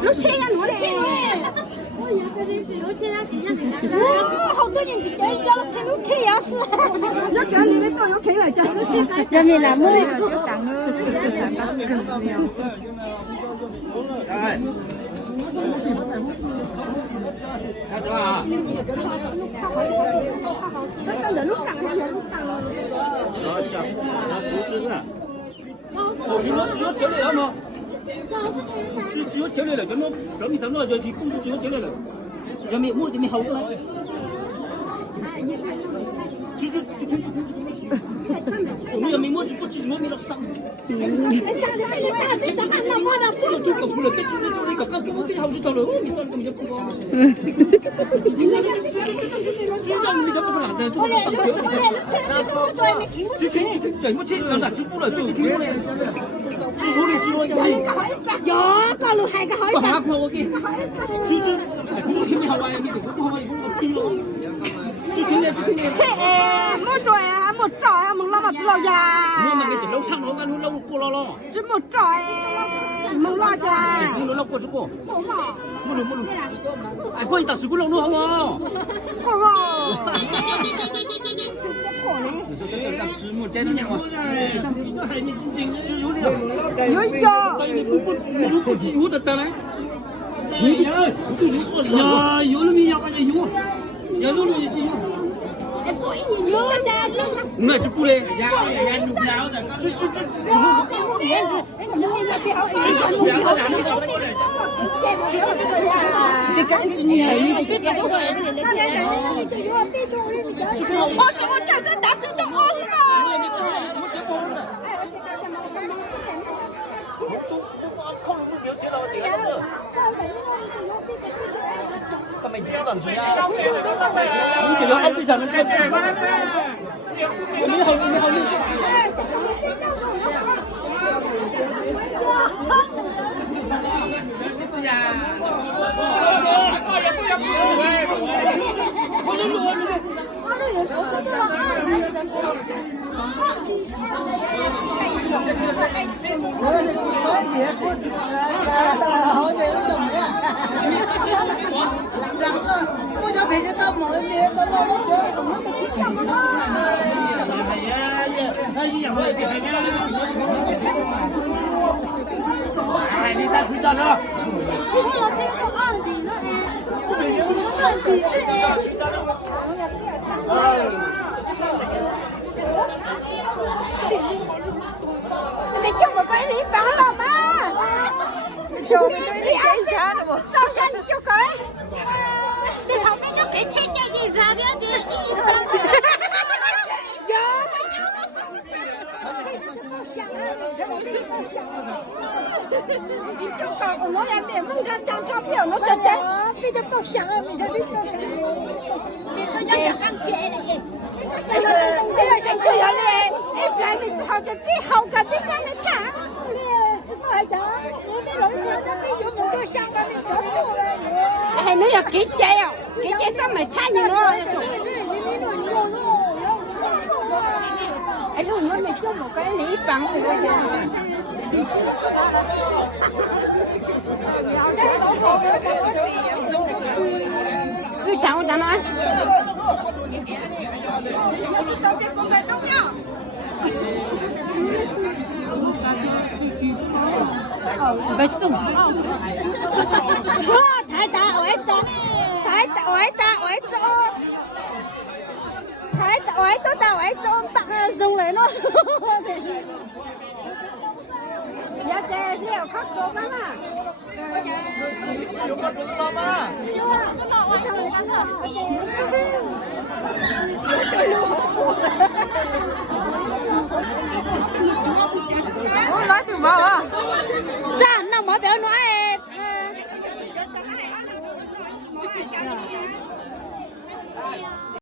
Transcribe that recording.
六千呀，我嘞。好多人要六千要是，要讲你们都有钱来讲六千。人民南门。看着啊！那真的路港还是路港了？不是是。只有这里了吗？只有这里了，怎么让你等到就去工作只有这里了？要没我这边好过来。就我们要没我就不继续我们了上。就搞不了，别就那个搞不了，好知道了，我没算咁就不过。就让你就不难的，就我这两大只不了，就听我嘞。知道呀，大陆係個海不好看我给，我听你好玩，你这个不好玩，我听了。就听的。冇做啊，冇做啊，冇攞乜攞呀。我们没这楼上楼，俺楼楼过了。这冇做哎，冇攞呀。你楼过这个。冇路。哎，过一大时过楼好不好？好咯。你说这当字幕在那里吗？有不记住的当然。呀，有了没有？有。要弄弄就去用。那就不嘞。这赶紧你我这是打字的20个。他没听到谁啊？你这个好比上能干什么？你好。哎，你带回家了。我这个暗底了哎，暗底是你叫我给你绑了吗？叫你检查了不？照下你就可以。你头边都给签证检查的这一般的。你就搞我老爷面蒙着张钞票，我这比较够想啊，比较比较想。别人家看见了耶，但是不要想这样嘞，来你只好就别好个别干了干，怎么还讲？你别老讲那边有蒙着香港的角度了耶。哎，你要给钱哟，给钱上面参与了要说。哎，我们没做过，跟你帮我呀。你讲我讲吗？别中。太大，我一张，太大，我一张，我一张。我都到我裝白啊送嚟咯，有隻呢度吸過返啦，有乜都落嘛？有啊，都落我頭嚟緊啊！